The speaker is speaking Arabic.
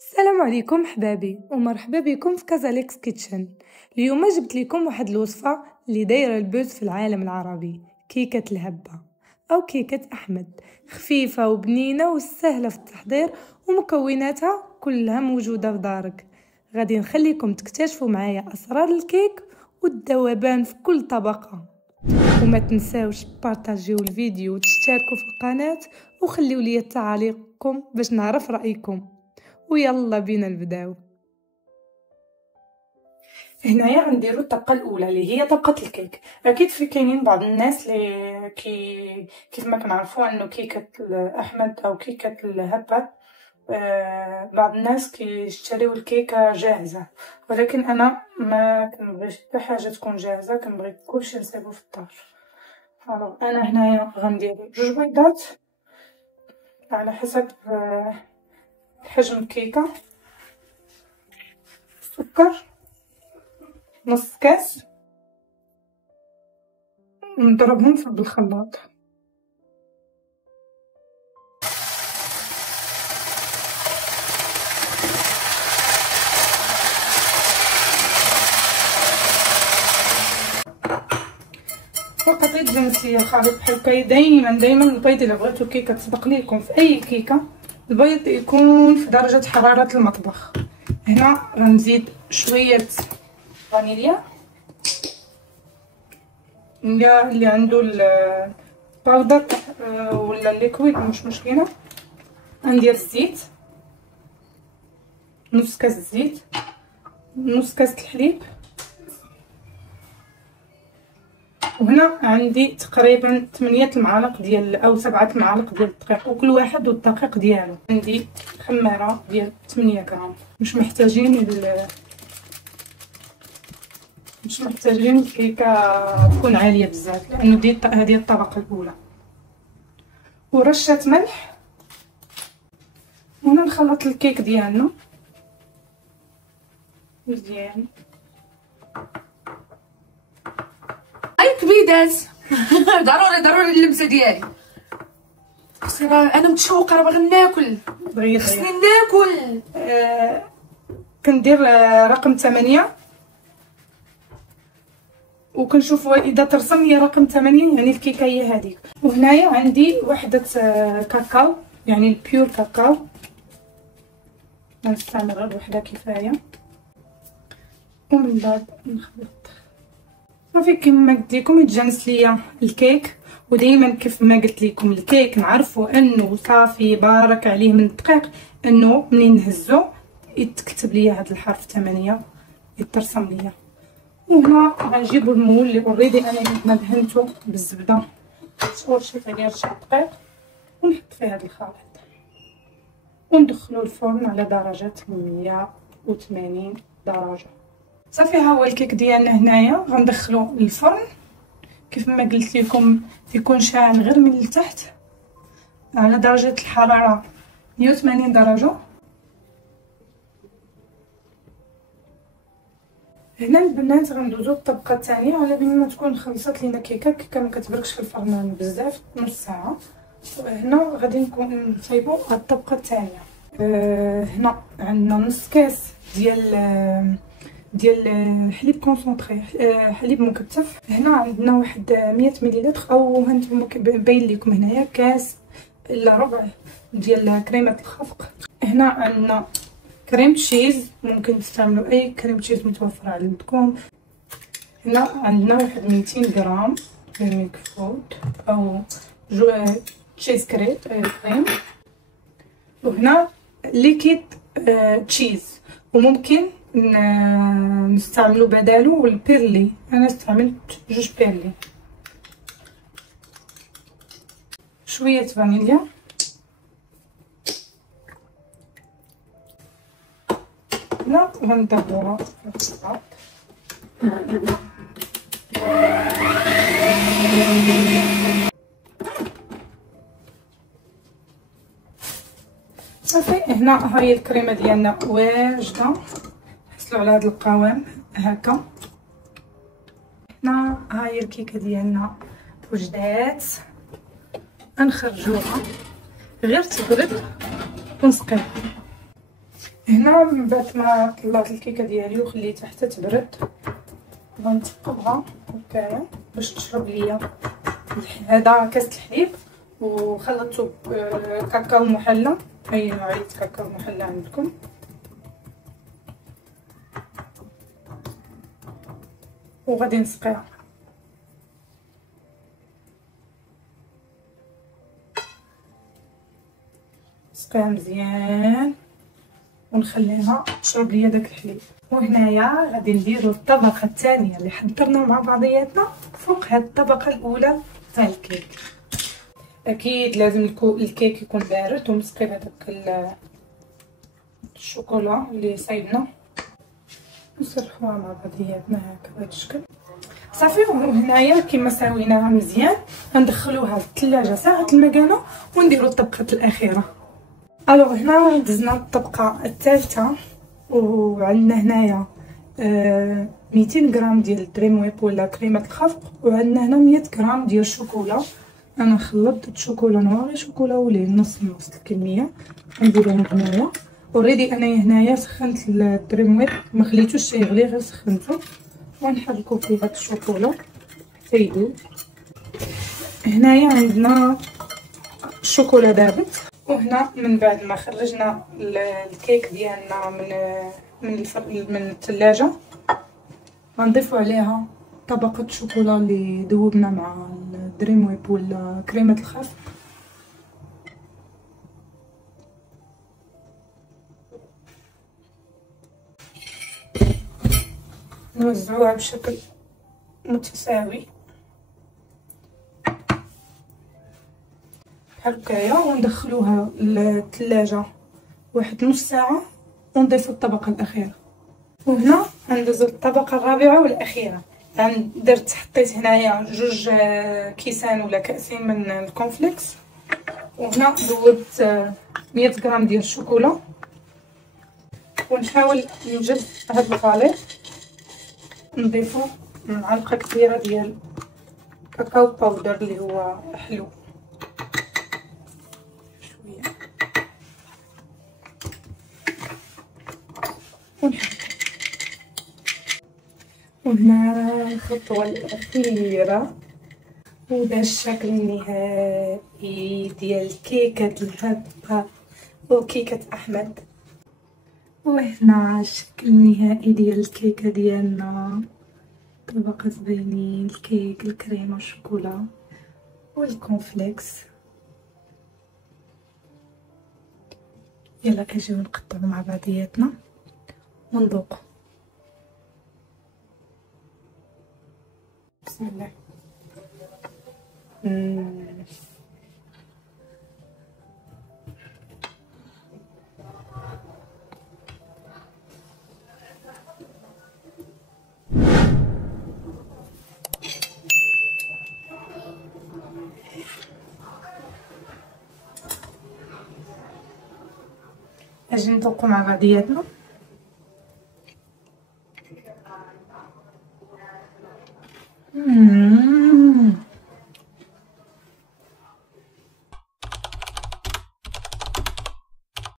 السلام عليكم حبابي ومرحبا بكم في كازاليكس كيتشن. اليوم جبت لكم واحد الوصفة اللي دايرة البوز في العالم العربي، كيكة الهبة أو كيكة أحمد. خفيفة وبنينة وسهلة في التحضير ومكوناتها كلها موجودة في دارك. غادي نخليكم تكتشفوا معايا أسرار الكيك والذوبان في كل طبقة. وما تنساوش بارطاجيو الفيديو وتشتركوا في القناة وخليوا لي تعاليقكم باش نعرف رأيكم. ويلا بينا نبداو. هنايا غنديرو الطبقه الاولى اللي هي طبقه الكيك. اكيد في كاينين بعض الناس اللي كيف ما كنعرفوا انه كيكه احمد او كيكه الهبه، بعض الناس كيشتريو الكيكه جاهزه، ولكن انا ما كنبغيش حتى حاجه تكون جاهزه، كنبغي كلشي نصايبو في الدار. انا هنايا غندير 2 بيضات على حسب حجم الكيكه، سكر نص كاس، نضربهم بالخلاط. فقط الجنسية خليط بحال دايما البيض الا بغيتو كيكه تسبق ليكم في اي كيكه، البيض يكون في درجه حراره المطبخ. هنا غنزيد شويه فانيليا، اللي عنده الباودر ولا الليكويد مش مشكله. غندير الزيت، نص كاس الزيت، نص كاس الحليب، وهنا عندي تقريبا 8 المعالق ديال او 7 المعالق ديال الدقيق، وكل واحد والدقيق ديالو. عندي خماره ديال 8 غرام. مش محتاجين الكيكه تكون عاليه بزاف لانه هذه الطبقه الاولى. ورشه ملح. هنا نخلط الكيك ديالنا مزيان. هاي كبيدات ضروري اللمسه ديالي. انا متشوقه، راه باغي ناكل، خصني ناكل. كندير رقم 8 وكنشوفوا اذا ترسم لي رقم 8 يعني الكيكه هي هذيك. وهنايا عندي وحده كاكاو، يعني البيور كاكاو، غنستعمل غير وحده كفايه. ومن بعد نخلط صافي. كما قلت لكم يتجانس ليا الكيك، ودائما كيف ما قلت لكم الكيك نعرفوا انه صافي بارك عليه من الدقيق، انه منين نهزو يتكتب ليا هذا الحرف 8 يترسم ليا. وهنا غنجيبو المول اللي اوريدي انا هنا دهنته بالزبده ورشيت عليه رشه دقيق، ونحط فيه هذا الخليط وندخلو الفرن على درجه 180 درجه. صافي ها هو الكيك ديالنا هنايا غندخلو للفرن. كيف ما قلت لكم يكون شاعل غير من التحت على درجه الحراره 180 درجه. هنا البنات غندوزو الطبقه الثانيه على بين ما تكون خلصت لينا كيكه ما كتبركش في الفرن بزاف، نص ساعه. هنا غادي نكون نصايبو الطبقه الثانيه. هنا عندنا نص كاس ديال حليب كونسونطري، حليب مكثف. هنا عندنا واحد 100 مليلتر او هانتوما باين لكم هنايا كاس الا ربع ديال كريمه الخفق. هنا عندنا كريم تشيز، ممكن تستعملوا اي كريم تشيز متوفره عندكم. هنا عندنا واحد 200 غرام ميلك فود او تشيز كريم. وهنا ليكيد تشيز، وممكن نستعملوا بداله البيرلي. انا استعملت 2 بيرلي. شويه فانيليا، لا غندهروها في الخلاط. صافي هنا هاي الكريمه ديالنا واجده. حصلوا على هذا القوام هكا. هنا هاي الكيكه ديالنا وجدات، غنخرجوها غير تبرد ونسقيوها. هنا من بعد ما طلعت الكيكه ديالي وخليتها حتى تبرد غنثقبها هكايا باش تشرب ليا. هذا كاس الحليب وخلطته بكاكاو محلى، اي نوعيه كاكاو محلى عندكم. وغادي نسقيها. نسقيها مزيان ونخليها تشرب ليا داك الحليب. وهنايا غادي نديرو الطبقه الثانيه اللي حضرنا مع بعضياتنا فوق هاد الطبقه الاولى تاع الكيك. اكيد لازم الكيك يكون بارد ومسقي بهداك الشوكولا اللي صايبنا. نسرحوها مع بعضياتنا هكا بهذا الشكل صافي. وهنايا كيما ساويناها مزيان غندخلوها للثلاجه ساعه المكانه ونديرو الطبقه الاخيره. الوغ هنا دزنا الطبقه الثالثه وعندنا هنايا 200 غرام ديال دريم ويب ولا كريمه الخفق، وعندنا هنا 100 غرام ديال الشوكولا. انا خلطت شوكولا نوار شوكولا ولين نص الكميه نديرهم هنايا. اوريدي انا هنايا سخنت الدريم ويب ما خليتوش يغلي غير سخنته، ونحركو فيه هاد الشوكولا حتى يذوب. هنايا عندنا الشوكولا دابت. وهنا من بعد ما خرجنا الكيك ديالنا من الثلاجه غنضيفوا عليها طبقه شوكولا اللي ذوبنا مع الدريم ويب ولا كريمه الخفق. نوزعوها بشكل متساوي هكايا وندخلوها للثلاجه واحد نص ساعه ونضيفوا الطبقه الاخيره. وهنا غندوزو للطبقه الرابعه والاخيره. حطيت هنايا 2 كيسان ولا كاسين من الكونفليكس، وهنا ذوبت 100 غرام ديال الشوكولا. ونحاول نجد هاد الخليط نضيفو معلقه كبيره ديال كاكاو باودر اللي هو حلو شويه، وهنا الخطوه الاخيره ودا الشكل النهائي ديال كيكه الهبه وكيكه احمد. وهنا الشكل النهائي ديال الكيكه ديالنا، طبقه بين الكيك الكريمه والشوكولا والكونفليكس. يلا كنجيو نقطعو مع بعضياتنا ونذوقو. بسم الله. اجي نذوقو مع بعضياتنا.